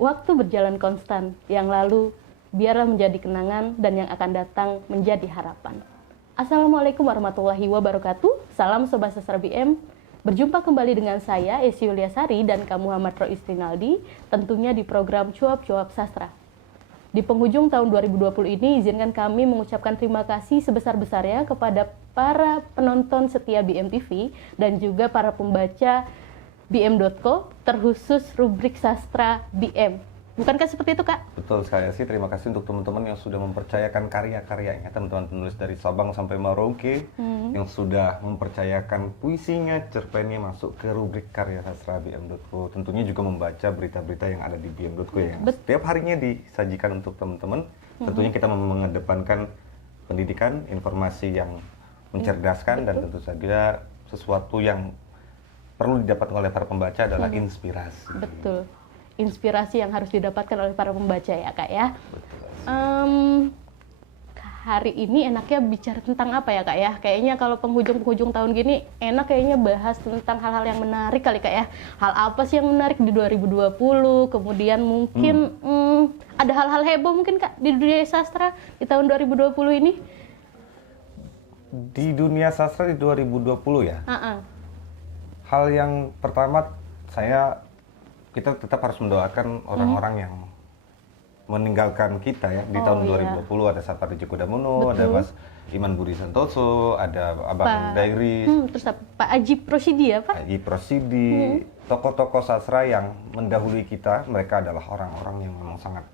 Waktu berjalan konstan, yang lalu biarlah menjadi kenangan dan yang akan datang menjadi harapan. Assalamualaikum warahmatullahi wabarakatuh. Salam Sobat Sastra BM. Berjumpa kembali dengan saya, Esi Yuliasari dan Kak Muhammad Rois Rinaldi, tentunya di program Cuap-Cuap Sastra. Di penghujung tahun 2020 ini, izinkan kami mengucapkan terima kasih sebesar-besarnya kepada para penonton setia BM TV dan juga para pembaca bm.co, terkhusus rubrik Sastra BM. Bukankah seperti itu, Kak? Betul sekali sih. Terima kasih untuk teman-teman yang sudah mempercayakan karya-karyanya, teman-teman penulis dari Sabang sampai Merauke yang sudah mempercayakan puisinya, cerpennya masuk ke rubrik karya sastra bm.co. Tentunya juga membaca berita-berita yang ada di bm.co yang setiap harinya disajikan untuk teman-teman. Tentunya kita mengedepankan pendidikan, informasi yang mencerdaskan dan tentu saja sesuatu yang perlu didapatkan oleh para pembaca adalah inspirasi. Betul. Inspirasi yang harus didapatkan oleh para pembaca ya, Kak ya. Hari ini enaknya bicara tentang apa ya, Kak ya? Kayaknya kalau penghujung tahun gini enak kayaknya bahas tentang hal-hal yang menarik kali, Kak ya. Hal apa sih yang menarik di 2020? Kemudian mungkin ada hal-hal heboh mungkin, Kak, di dunia sastra di tahun 2020 ini? Di dunia sastra di 2020 ya? Hal yang pertama, kita tetap harus mendoakan orang-orang yang meninggalkan kita ya di tahun 2020. Ada Sapardi Djoko Damono, ada Mas Iman Budi Santoso, ada Abang Dairis, terus Pak Ajip Rosidi ya, Pak? Ajip Rosidi, tokoh-tokoh sastra yang mendahului kita. Mereka adalah orang-orang yang memang sangat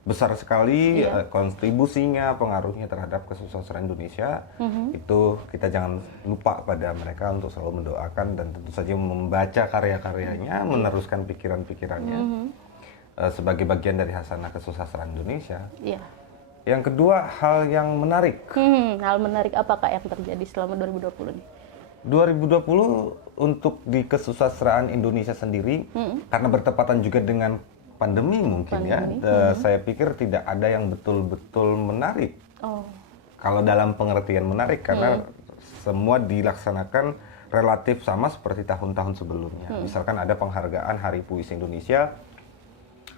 besar sekali kontribusinya, pengaruhnya terhadap kesusastraan Indonesia. Itu kita jangan lupa pada mereka untuk selalu mendoakan dan tentu saja membaca karya-karyanya, meneruskan pikiran-pikirannya sebagai bagian dari hasanah kesusastraan Indonesia. Yang kedua, hal yang menarik. Hal menarik apa, Kak, yang terjadi selama 2020 ini? 2020 untuk di kesusastraan Indonesia sendiri, karena bertepatan juga dengan pandemi mungkin saya pikir tidak ada yang betul-betul menarik. Kalau dalam pengertian menarik, karena semua dilaksanakan relatif sama seperti tahun-tahun sebelumnya. Misalkan ada penghargaan Hari Puisi Indonesia,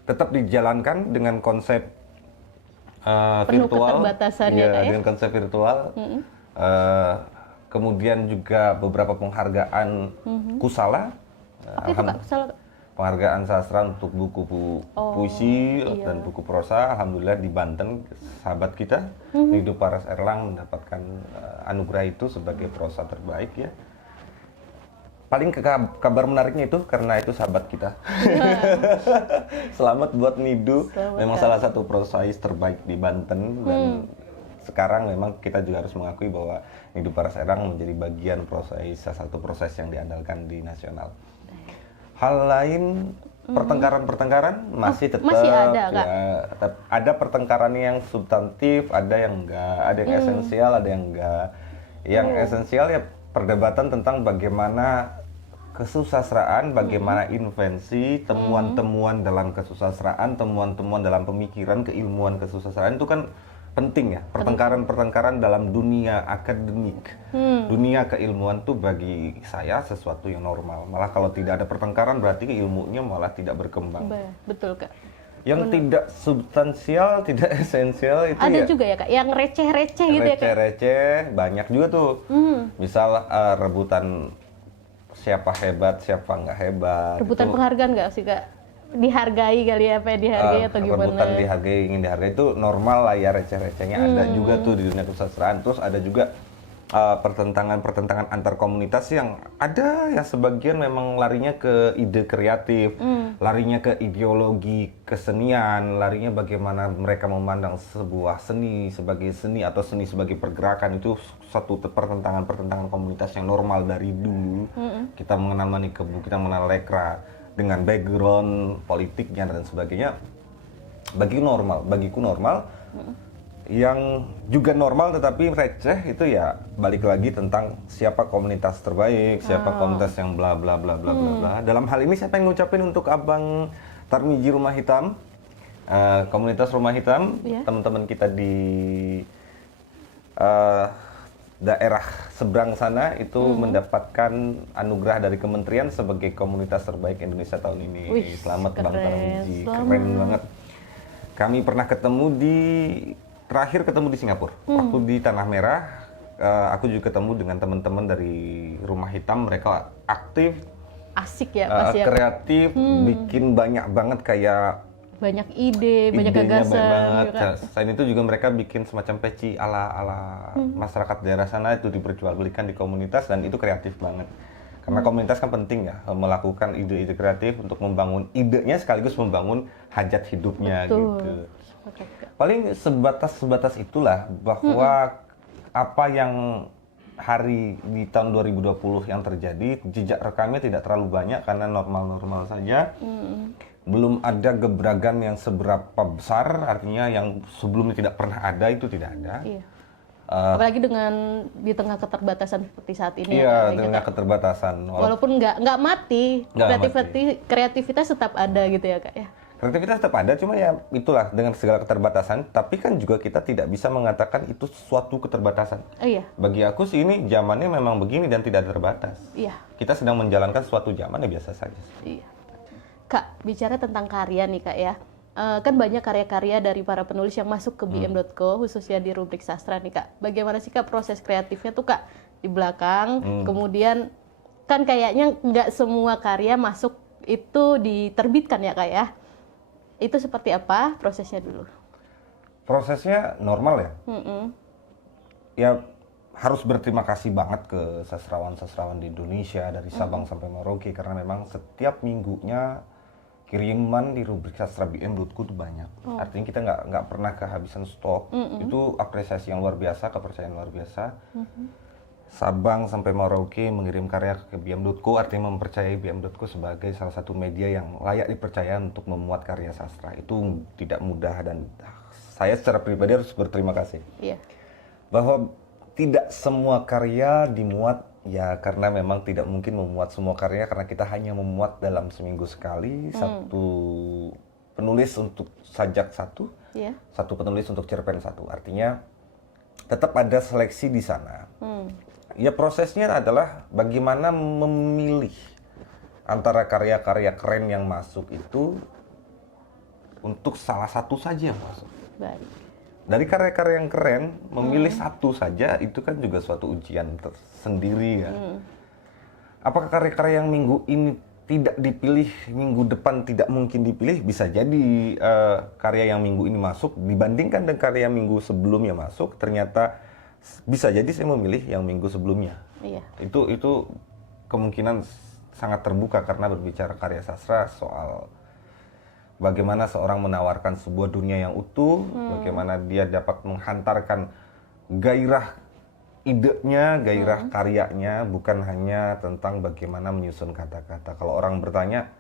tetap dijalankan dengan konsep penuh virtual, keterbatasannya, Kak, ya? dengan konsep virtual. Kemudian juga beberapa penghargaan Kusala. Apa itu, Kak, Kusala? Penghargaan sastra untuk buku puisi dan buku prosa. Alhamdulillah di Banten, sahabat kita Nido Paras Erlang mendapatkan anugerah itu sebagai prosa terbaik ya. Paling kabar menariknya itu karena itu sahabat kita. Selamat buat Nido. Memang salah satu prosais terbaik di Banten dan sekarang memang kita juga harus mengakui bahwa Nido Paras Erlang menjadi bagian salah satu proses yang diandalkan di nasional. Hal lain, pertengkaran masih tetap ada, Kak? ya, ada pertengkaran yang substantif, ada yang enggak, ada yang esensial, ada yang enggak. Yang esensial ya perdebatan tentang bagaimana kesusastraan, bagaimana invensi, temuan-temuan dalam kesusastraan, temuan-temuan dalam pemikiran, keilmuan kesusastraan itu kan penting ya. Pertengkaran-pertengkaran dalam dunia akademik, dunia keilmuan tuh bagi saya sesuatu yang normal. Malah kalau tidak ada pertengkaran berarti ilmunya malah tidak berkembang. Betul, Kak. Yang tidak substansial, tidak esensial itu ada ya. juga ya, Kak, yang receh-receh gitu ya, Kak? Receh-receh banyak juga tuh. Misal rebutan siapa hebat, siapa nggak hebat. Rebutan itu, penghargaan nggak sih, Kak? Dihargai kali ya, apa dihargai atau gimana? Rebutan dihargai, ingin dihargai itu normal lah ya, receh-recehnya ada juga tuh di dunia kesusastraan. Terus ada juga pertentangan antar komunitas yang ada ya, sebagian memang larinya ke ide kreatif, larinya ke ideologi kesenian, larinya bagaimana mereka memandang sebuah seni sebagai seni atau seni sebagai pergerakan. Itu satu pertentangan komunitas yang normal dari dulu. Kita mengenal Manikebu, kita mengenal Lekra dengan background politiknya dan sebagainya. Bagiku normal. Yang juga normal tetapi receh itu ya balik lagi tentang siapa komunitas terbaik, siapa komunitas yang bla bla bla bla bla bla. Dalam hal ini saya pengen ngucapin untuk Abang Tarmiji Rumah Hitam, komunitas Rumah Hitam, teman-teman kita di daerah seberang sana itu mendapatkan anugerah dari kementerian sebagai komunitas terbaik Indonesia tahun ini. Wih, Selamat Bang keren, Tarmizi, selamat. keren banget. Kami pernah terakhir ketemu di Singapura, waktu di Tanah Merah. Aku juga ketemu dengan teman-teman dari Rumah Hitam, mereka aktif, Asik ya pasti ya. kreatif, bikin banyak banget kayak Banyak ide, banyak idenya gagasan. banyak banget. gitu kan. Selain itu juga mereka bikin semacam peci ala masyarakat daerah sana itu diperjualbelikan di komunitas dan itu kreatif banget. Karena komunitas kan penting ya melakukan ide-ide kreatif untuk membangun idenya sekaligus membangun hajat hidupnya Betul. gitu. Sepakat, Kak. Paling sebatas itulah bahwa apa yang hari di tahun 2020 yang terjadi, jejak rekamnya tidak terlalu banyak karena normal-normal saja. Belum ada gebrakan yang seberapa besar, artinya yang sebelumnya tidak pernah ada itu tidak ada. Iya. Apalagi dengan di tengah keterbatasan seperti saat ini Iya, ya, Kak. dengan keterbatasan. Walaupun nggak mati, Nggak kreativitas tetap ada gitu ya Kak ya. Kreativitas tetap ada, cuma ya itulah dengan segala keterbatasan. Tapi kan juga kita tidak bisa mengatakan itu suatu keterbatasan. Oh iya, Bagi aku sih ini zamannya memang begini dan tidak terbatas. iya, Kita sedang menjalankan suatu zaman ya biasa saja. iya. Kak, bicara tentang karya nih Kak ya. Kan banyak karya-karya dari para penulis yang masuk ke bm.co, khususnya di rubrik sastra nih Kak. Bagaimana sih Kak proses kreatifnya tuh Kak di belakang, kemudian kan kayaknya nggak semua karya masuk itu diterbitkan ya Kak ya. Itu seperti apa prosesnya dulu? Prosesnya normal ya. Mm-mm. Ya harus berterima kasih banget ke sastrawan-sastrawan di Indonesia dari Sabang sampai Merauke karena memang setiap minggunya kiriman di rubrik sastra bm.co itu banyak. Artinya kita nggak pernah kehabisan stok. Itu apresiasi yang luar biasa, kepercayaan luar biasa. Sabang sampai Merauke mengirim karya ke bm.co, artinya mempercayai bm.co sebagai salah satu media yang layak dipercaya untuk memuat karya sastra. Itu tidak mudah dan saya secara pribadi harus berterima kasih. Iya. Bahwa tidak semua karya dimuat ya karena memang tidak mungkin memuat semua karya karena kita hanya memuat dalam seminggu sekali satu penulis untuk sajak satu, Iya. satu penulis untuk cerpen satu. Artinya tetap ada seleksi di sana. Ya prosesnya adalah bagaimana memilih antara karya-karya keren yang masuk itu untuk salah satu saja yang masuk. Baik. Dari karya-karya yang keren, memilih satu saja itu kan juga suatu ujian tersendiri ya. Apakah karya-karya yang minggu ini tidak dipilih, minggu depan tidak mungkin dipilih? Bisa jadi karya yang minggu ini masuk dibandingkan dengan karya yang minggu sebelumnya masuk, ternyata bisa jadi saya memilih yang minggu sebelumnya. Iya. Itu kemungkinan sangat terbuka karena berbicara karya sastra soal bagaimana seorang menawarkan sebuah dunia yang utuh, bagaimana dia dapat menghantarkan gairah idenya, gairah karyanya, bukan hanya tentang bagaimana menyusun kata-kata. Kalau orang bertanya,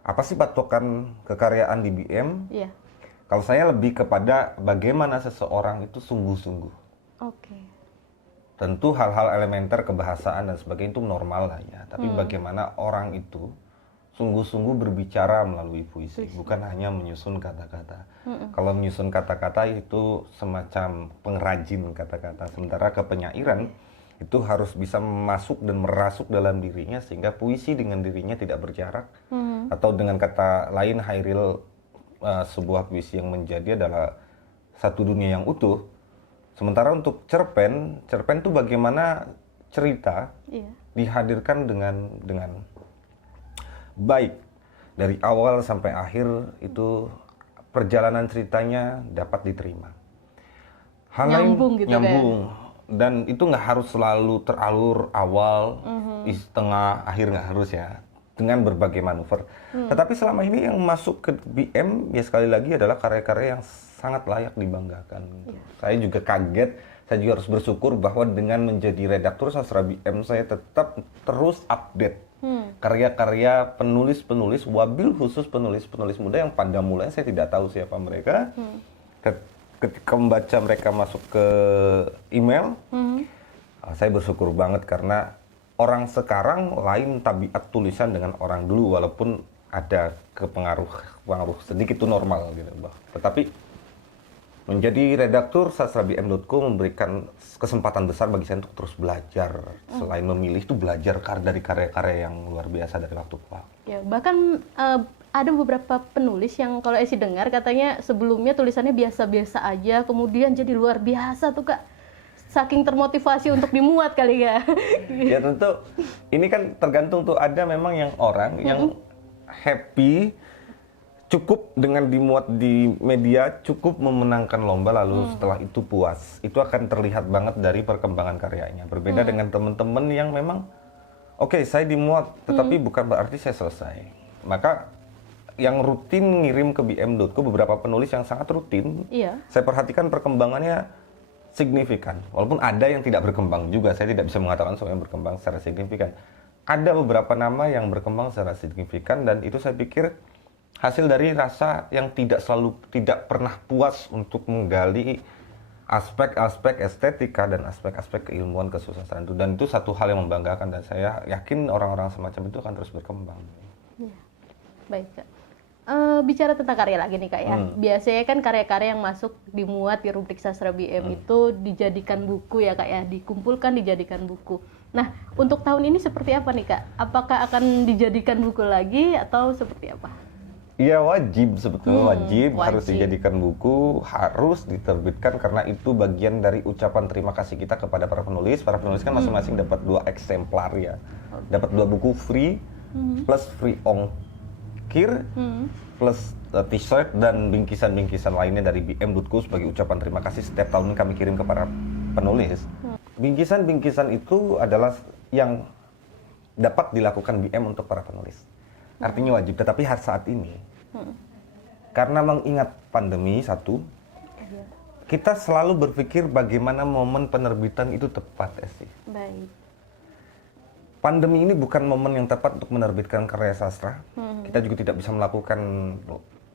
apa sih patokan kekaryaan di BM? Iya. Kalau saya lebih kepada bagaimana seseorang itu sungguh-sungguh. Oke. Tentu hal-hal elementer kebahasaan dan sebagainya itu normal lah ya. Tapi bagaimana orang itu sungguh-sungguh berbicara melalui puisi, bukan hanya menyusun kata-kata. Kalau menyusun kata-kata itu semacam pengrajin kata-kata. Sementara ke penyairan itu harus bisa masuk dan merasuk dalam dirinya sehingga puisi dengan dirinya tidak berjarak. Atau dengan kata lain Hairil, sebuah puisi yang menjadi adalah satu dunia yang utuh. Sementara untuk cerpen itu bagaimana cerita dihadirkan dengan baik dari awal sampai akhir itu perjalanan ceritanya dapat diterima. Hal Nyambung lain gitu nyambung dan itu nggak harus selalu teralur awal, tengah, akhir nggak harus ya dengan berbagai manuver. Tetapi selama ini yang masuk ke BM ya sekali lagi adalah karya-karya yang sangat layak dibanggakan. Saya juga kaget, saya juga harus bersyukur bahwa dengan menjadi redaktur sastra BM saya tetap terus update karya-karya penulis-penulis, wabil khusus penulis-penulis muda yang pada mulanya saya tidak tahu siapa mereka. Ketika membaca mereka masuk ke email, saya bersyukur banget karena orang sekarang lain tabiat tulisan dengan orang dulu, walaupun ada pengaruh sedikit itu normal gitu, Tetapi Menjadi redaktur sastrabm.co memberikan kesempatan besar bagi saya untuk terus belajar. Selain memilih itu belajar dari karya-karya yang luar biasa dari waktu ke waktu. Ya, bahkan ada beberapa penulis yang kalau Esi dengar katanya sebelumnya tulisannya biasa-biasa aja, kemudian jadi luar biasa tuh Kak. Saking termotivasi untuk dimuat kali ya. Ya tentu, ini kan tergantung tuh, ada memang yang orang yang happy cukup dengan dimuat di media, cukup memenangkan lomba lalu setelah itu puas. Itu akan terlihat banget dari perkembangan karyanya. Berbeda dengan teman-teman yang memang oke, saya dimuat, tetapi bukan berarti saya selesai. Maka yang rutin ngirim ke bm.co, beberapa penulis yang sangat rutin, saya perhatikan perkembangannya signifikan. Walaupun ada yang tidak berkembang juga, saya tidak bisa mengatakan semua yang berkembang secara signifikan. Ada beberapa nama yang berkembang secara signifikan, dan itu saya pikir hasil dari rasa yang tidak pernah puas untuk menggali aspek-aspek estetika dan aspek-aspek keilmuan kesusastraan itu. Dan itu satu hal yang membanggakan, dan saya yakin orang-orang semacam itu akan terus berkembang. Ya. Baik Kak. Bicara tentang karya lagi nih Kak ya. Biasanya kan karya-karya yang masuk dimuat di rubrik Sastra BM itu dijadikan buku ya Kak ya, dikumpulkan dijadikan buku. Nah, untuk tahun ini seperti apa nih Kak? Apakah akan dijadikan buku lagi atau seperti apa? Iya, wajib sebetulnya, wajib harus dijadikan buku, harus diterbitkan karena itu bagian dari ucapan terima kasih kita kepada para penulis. Para penulis kan masing-masing dapat 2 eksemplar ya, dapat 2 buku free, plus free ongkir, plus t-shirt dan bingkisan-bingkisan lainnya dari bm.co sebagai ucapan terima kasih setiap tahun kami kirim ke para penulis. Bingkisan-bingkisan itu adalah yang dapat dilakukan BM untuk para penulis. Artinya wajib, tetapi saat ini karena mengingat pandemi satu, kita selalu berpikir bagaimana momen penerbitan itu tepat, Esi. Baik. Pandemi ini bukan momen yang tepat untuk menerbitkan karya sastra. Kita juga tidak bisa melakukan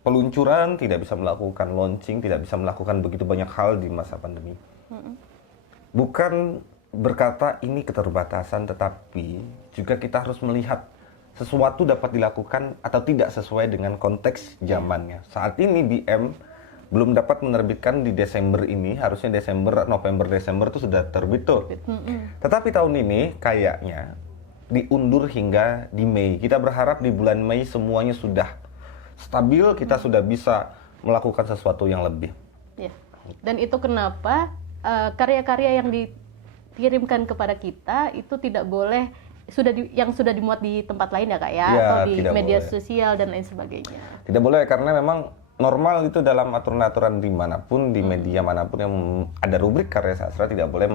peluncuran, tidak bisa melakukan launching, tidak bisa melakukan begitu banyak hal di masa pandemi. Bukan berkata ini keterbatasan, tetapi juga kita harus melihat sesuatu dapat dilakukan atau tidak sesuai dengan konteks zamannya. Saat ini BM belum dapat menerbitkan di Desember ini, harusnya November, Desember itu sudah terbit tuh. Tetapi tahun ini kayaknya diundur hingga di Mei. Kita berharap di bulan Mei semuanya sudah stabil, kita sudah bisa melakukan sesuatu yang lebih. Ya. Dan itu kenapa karya-karya yang dikirimkan kepada kita itu tidak boleh yang sudah dimuat di tempat lain ya Kak ya, atau di media sosial dan lain sebagainya. Tidak boleh, karena memang normal itu dalam aturan-aturan dimanapun, di media manapun yang ada rubrik karya sastra tidak boleh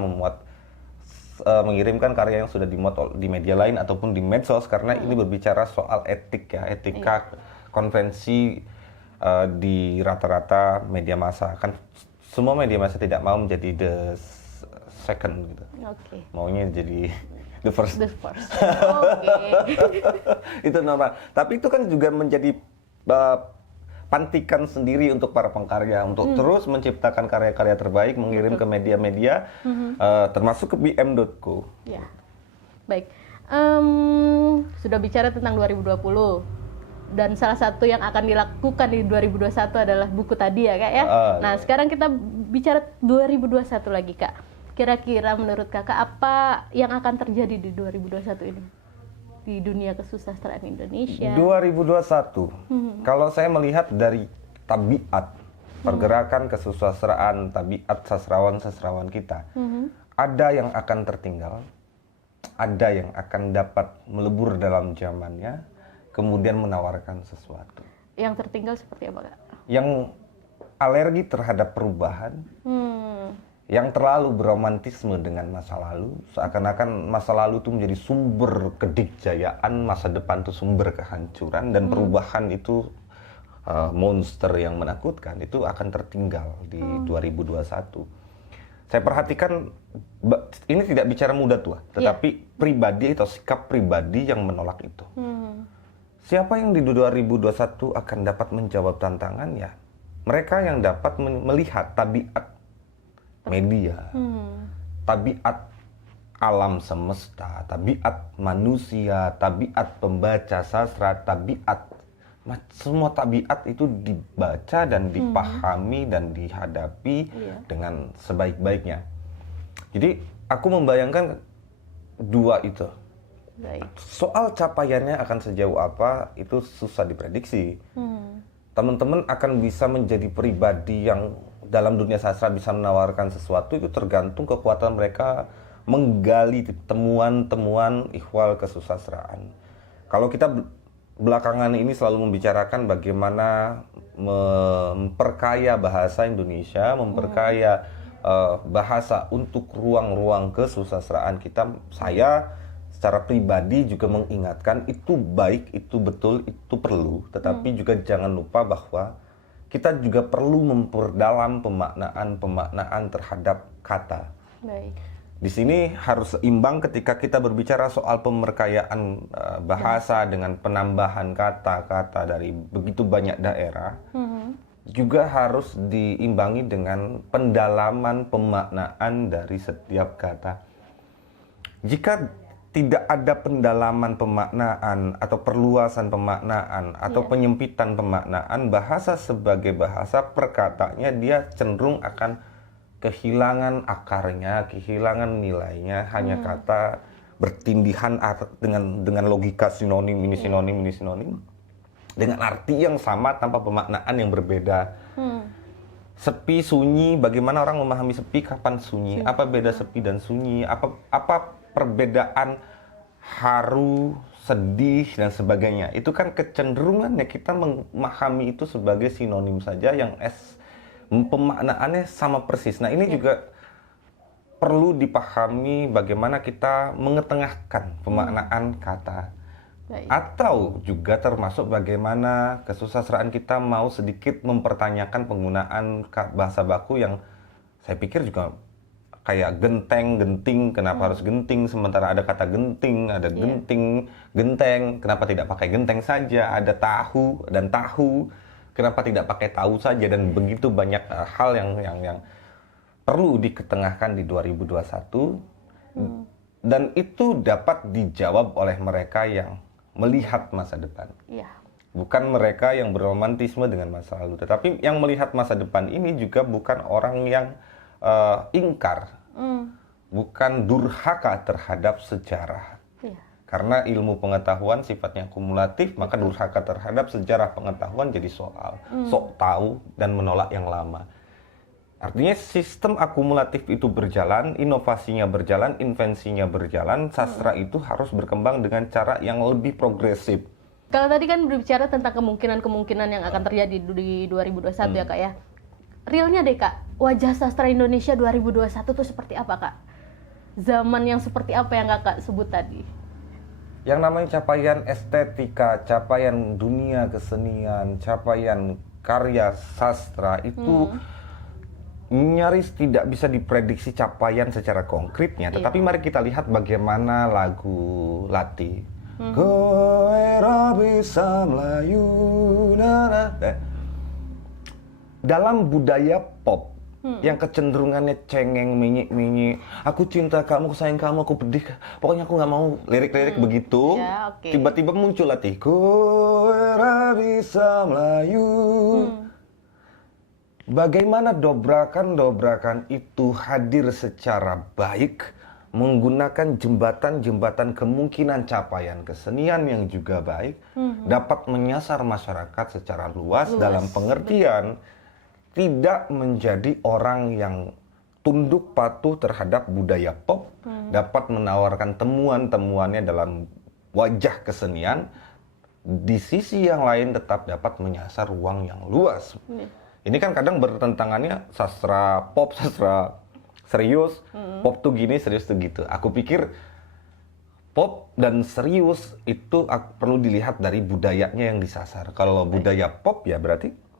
mengirimkan karya yang sudah dimuat di media lain ataupun di medsos, karena ini berbicara soal etik ya, etika konvensi di rata-rata media massa. Kan semua media massa tidak mau menjadi the second gitu. Maunya jadi the first. Itu normal. Tapi itu kan juga menjadi pantikan sendiri untuk para pengkarya untuk terus menciptakan karya-karya terbaik, mengirim ke media-media, termasuk ke bm.co. Ya. Baik. Sudah bicara tentang 2020 dan salah satu yang akan dilakukan di 2021 adalah buku tadi ya Kak ya. Nah, sekarang kita bicara 2021 lagi Kak. Kira-kira menurut Kakak apa yang akan terjadi di 2021 ini di dunia kesusastraan Indonesia? 2021, kalau saya melihat dari tabiat pergerakan kesusastraan, tabiat sastrawan-sastrawan kita, ada yang akan tertinggal, ada yang akan dapat melebur dalam zamannya, kemudian menawarkan sesuatu. Yang tertinggal seperti apa Kak? Yang alergi terhadap perubahan, yang terlalu beromantisme dengan masa lalu, seakan-akan masa lalu itu menjadi sumber kedikjayaan, masa depan itu sumber kehancuran, dan perubahan itu monster yang menakutkan, itu akan tertinggal di 2021. Saya perhatikan, ini tidak bicara muda tua, tetapi pribadi atau sikap pribadi yang menolak itu. Siapa yang di 2021 akan dapat menjawab tantangan ya? Mereka yang dapat melihat tabiat media, tabiat alam semesta, tabiat manusia, tabiat pembaca sastra, tabiat semua tabiat itu dibaca dan dipahami dan dihadapi dengan sebaik-baiknya. Jadi aku membayangkan dua itu. Baik. Soal capaiannya akan sejauh apa itu susah diprediksi. Teman-teman akan bisa menjadi pribadi yang dalam dunia sastra bisa menawarkan sesuatu itu tergantung kekuatan mereka menggali temuan-temuan ihwal kesusastraan. Kalau kita belakangan ini selalu membicarakan bagaimana memperkaya bahasa Indonesia, memperkaya bahasa untuk ruang-ruang kesusastraan kita, saya secara pribadi juga mengingatkan itu baik, itu betul, itu perlu, tetapi juga jangan lupa bahwa kita juga perlu memperdalam pemaknaan terhadap kata. Baik. Di sini harus seimbang ketika kita berbicara soal pemerkayaan bahasa dengan penambahan kata-kata dari begitu banyak daerah, juga harus diimbangi dengan pendalaman pemaknaan dari setiap kata. Jika tidak ada pendalaman pemaknaan atau perluasan pemaknaan atau penyempitan pemaknaan, bahasa sebagai bahasa perkataannya dia cenderung akan kehilangan akarnya, kehilangan nilainya, hanya kata bertindihan dengan logika sinonim ini sinonim dengan arti yang sama tanpa pemaknaan yang berbeda. Sepi, sunyi, bagaimana orang memahami sepi, kapan sunyi, apa beda sepi dan sunyi, apa perbedaan haru, sedih dan sebagainya. Itu kan kecenderungannya kita memahami itu sebagai sinonim saja yang pemaknaannya sama persis. Nah, ini juga perlu dipahami bagaimana kita mengetengahkan pemaknaan kata. Baik. Atau juga termasuk bagaimana kesusastraan kita mau sedikit mempertanyakan penggunaan bahasa baku yang saya pikir juga kayak genteng, genting, kenapa harus genting sementara ada kata genting, ada genting, genteng, kenapa tidak pakai genteng saja, ada tahu dan tahu, kenapa tidak pakai tahu saja, dan begitu banyak hal yang perlu diketengahkan di 2021 dan itu dapat dijawab oleh mereka yang melihat masa depan. Bukan mereka yang berromantisme dengan masa lalu, tetapi yang melihat masa depan ini juga bukan orang yang ingkar, bukan durhaka terhadap sejarah. Karena ilmu pengetahuan sifatnya kumulatif, maka durhaka terhadap sejarah pengetahuan jadi soal. Sok tahu dan menolak yang lama. Artinya sistem akumulatif itu berjalan, inovasinya berjalan, invensinya berjalan, sastra itu harus berkembang dengan cara yang lebih progresif. Kalau tadi kan berbicara tentang kemungkinan-kemungkinan yang akan terjadi di 2021 ya Kak ya. Realnya deh Kak, wajah sastra Indonesia 2021 itu seperti apa Kak? Zaman yang seperti apa yang Kakak sebut tadi? Yang namanya capaian estetika, capaian dunia kesenian, capaian karya sastra itu nyaris tidak bisa diprediksi capaian secara konkretnya. Tetapi mari kita lihat bagaimana lagu Lati. Kowe bisa Melayu. Dalam budaya pop yang kecenderungannya cengeng, minyi, aku cinta kamu, aku sayang kamu, aku pedih, pokoknya aku nggak mau lirik-lirik begitu. Tiba-tiba muncul Lati. Kowe bisa Melayu. Bagaimana dobrakan-dobrakan itu hadir secara baik, menggunakan jembatan-jembatan kemungkinan capaian kesenian yang juga baik, dapat menyasar masyarakat secara luas dalam pengertian tidak menjadi orang yang tunduk patuh terhadap budaya pop, dapat menawarkan temuan-temuannya dalam wajah kesenian, di sisi yang lain tetap dapat menyasar ruang yang luas. Ini kan kadang bertentangannya sastra pop, sastra serius, pop tuh gini, serius tuh gitu. Aku pikir pop dan serius itu perlu dilihat dari budayanya yang disasar. Kalau budaya pop ya berarti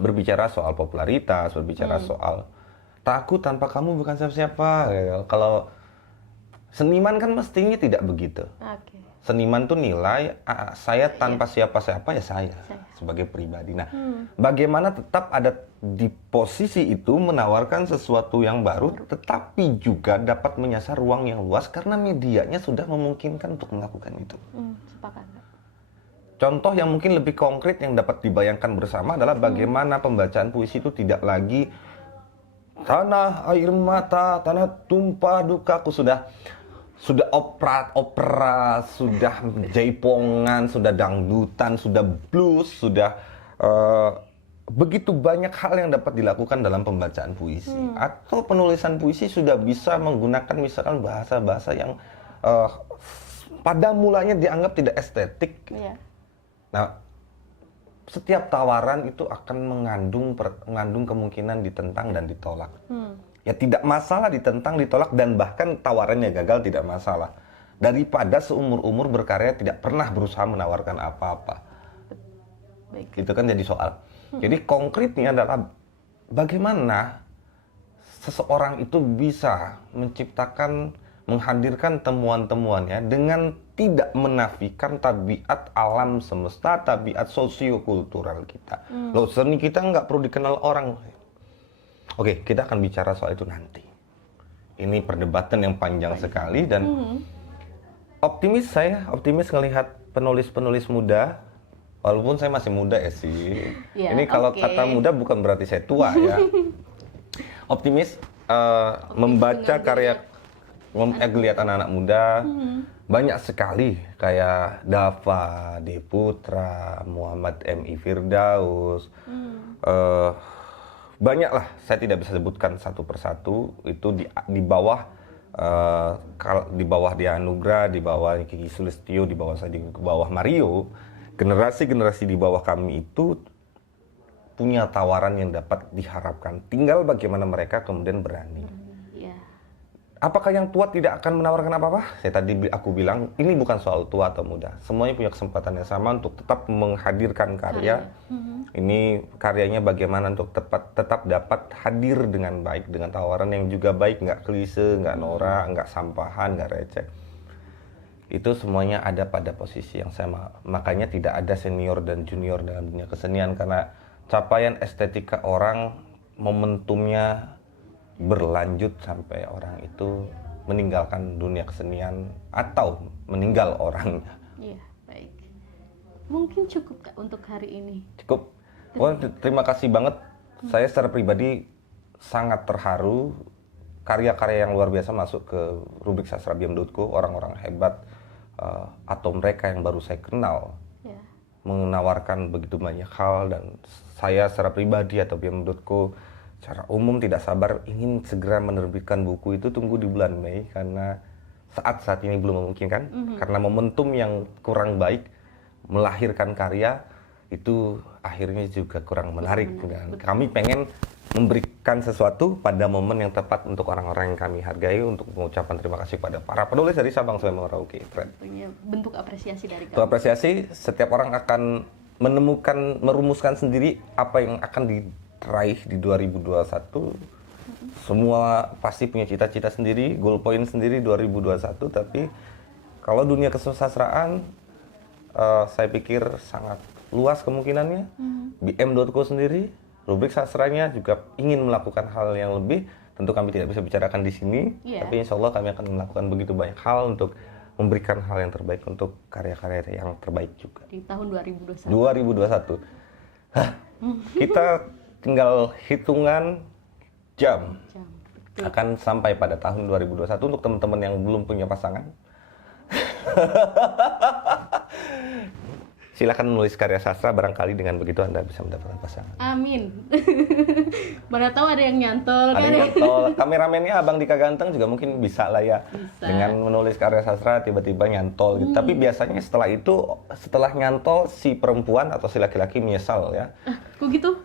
berbicara soal popularitas, berbicara soal takut tanpa kamu bukan siapa-siapa. Kalau seniman kan mestinya tidak begitu. Seniman tuh nilai saya tanpa siapa-siapa ya saya sebagai pribadi. Nah, bagaimana tetap ada di posisi itu menawarkan sesuatu yang baru, tetapi juga dapat menyasar ruang yang luas karena medianya sudah memungkinkan untuk melakukan itu. Sepakat. Contoh yang mungkin lebih konkret yang dapat dibayangkan bersama adalah bagaimana pembacaan puisi itu tidak lagi tanah air mata, tanah tumpah dukaku, sudah opera, sudah jaipongan, sudah dangdutan, sudah blues, sudah begitu banyak hal yang dapat dilakukan dalam pembacaan puisi. Atau penulisan puisi sudah bisa menggunakan misalkan bahasa-bahasa yang pada mulanya dianggap tidak estetik. Iya. Nah, setiap tawaran itu akan mengandung kemungkinan ditentang dan ditolak. Ya tidak masalah ditentang, ditolak, dan bahkan tawarannya gagal tidak masalah. Daripada seumur-umur berkarya tidak pernah berusaha menawarkan apa-apa. Baik. Itu kan jadi soal. Jadi konkretnya adalah bagaimana seseorang itu bisa menciptakan, menghadirkan temuan-temuannya dengan tidak menafikan tabiat alam semesta, tabiat sosiokultural kita. Loh, seni kita nggak perlu dikenal orang. Oke, kita akan bicara soal itu nanti. Ini perdebatan yang panjang sekali dan saya optimis ngelihat penulis-penulis muda, walaupun saya masih muda ya sih. Ya, Ini kalau oke. kata muda bukan berarti saya tua ya. Optimis membaca karya, lihat anak-anak muda, banyak sekali kayak Dava, De Putra, Muhammad M.I. Firdaus, banyak lah, saya tidak bisa sebutkan satu persatu, itu di bawah di bawah Dia Anugrah, di bawah Kiki Sulistyo, di bawah saya, di bawah Mario, generasi-generasi di bawah kami itu punya tawaran yang dapat diharapkan, tinggal bagaimana mereka kemudian berani. Iya. Apakah yang tua tidak akan menawarkan apa-apa? Aku bilang, ini bukan soal tua atau muda. Semuanya punya kesempatan yang sama untuk tetap menghadirkan karya. Ini karyanya bagaimana untuk tetap dapat hadir dengan baik, dengan tawaran yang juga baik, nggak klise, nggak norak, nggak sampahan, nggak receh. Itu semuanya ada pada posisi yang sama. Makanya tidak ada senior dan junior dalam dunia kesenian, karena capaian estetika orang, momentumnya berlanjut sampai orang itu meninggalkan dunia kesenian atau meninggal orangnya. Iya, baik. Mungkin cukup Kak untuk hari ini. Cukup. Terima kasih banget. Saya secara pribadi sangat terharu, karya-karya yang luar biasa masuk ke rubrik sastrabiam.co, orang-orang hebat atau mereka yang baru saya kenal Ya. menawarkan begitu banyak hal, dan saya secara pribadi atau biam.co secara umum tidak sabar ingin segera menerbitkan buku itu. Tunggu di bulan Mei, karena saat ini belum memungkinkan karena momentum yang kurang baik melahirkan karya itu akhirnya juga kurang menarik. Dan kami pengen memberikan sesuatu pada momen yang tepat untuk orang-orang yang kami hargai, untuk mengucapkan terima kasih pada para penulis dari Sabang sampai Merauke. Punya bentuk apresiasi dari Untuk kami. apresiasi, setiap orang akan merumuskan sendiri apa yang akan diraih di 2021. Semua pasti punya cita-cita sendiri, goal point sendiri 2021. Tapi kalau dunia kesusastraan, saya pikir sangat luas kemungkinannya. BM.co sendiri, rubrik sastranya juga ingin melakukan hal yang lebih. Tentu kami tidak bisa bicarakan di sini, tapi insya Allah kami akan melakukan begitu banyak hal untuk memberikan hal yang terbaik untuk karya-karya yang terbaik juga. Di tahun 2021. 2021. Hah, kita tinggal hitungan jam akan sampai pada tahun 2021 untuk teman-teman yang belum punya pasangan. Silakan menulis karya sastra, barangkali dengan begitu Anda bisa mendapatkan pasangan. Amin. Mana tahu ada yang nyantol Ada kan? yang nyantol, kameramennya Abang Dika Ganteng juga mungkin bisa lah ya. Bisa. Dengan menulis karya sastra tiba-tiba nyantol gitu. Tapi biasanya setelah nyantol si perempuan atau si laki-laki menyesal ya. Kok gitu?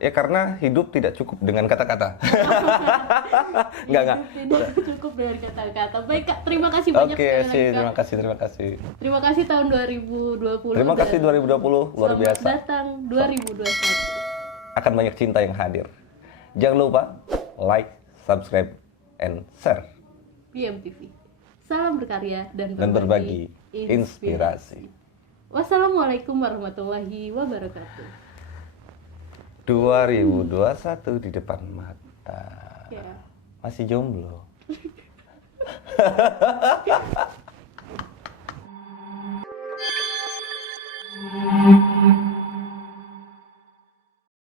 Ya karena hidup tidak cukup dengan kata-kata. Enggak. Tidak cukup dengan kata-kata. Baik Kak, terima kasih banyak Oke, sekali lagi, Kak. terima kasih. Terima kasih tahun 2020. Terima kasih 2020, luar Selamat biasa. datang 2021. Akan banyak cinta yang hadir. Jangan lupa like, subscribe, and share. BMTV. Salam berkarya dan Berbagi inspirasi. Wassalamualaikum warahmatullahi wabarakatuh. 2021 di depan mata. Ya. Masih jomblo. kasih.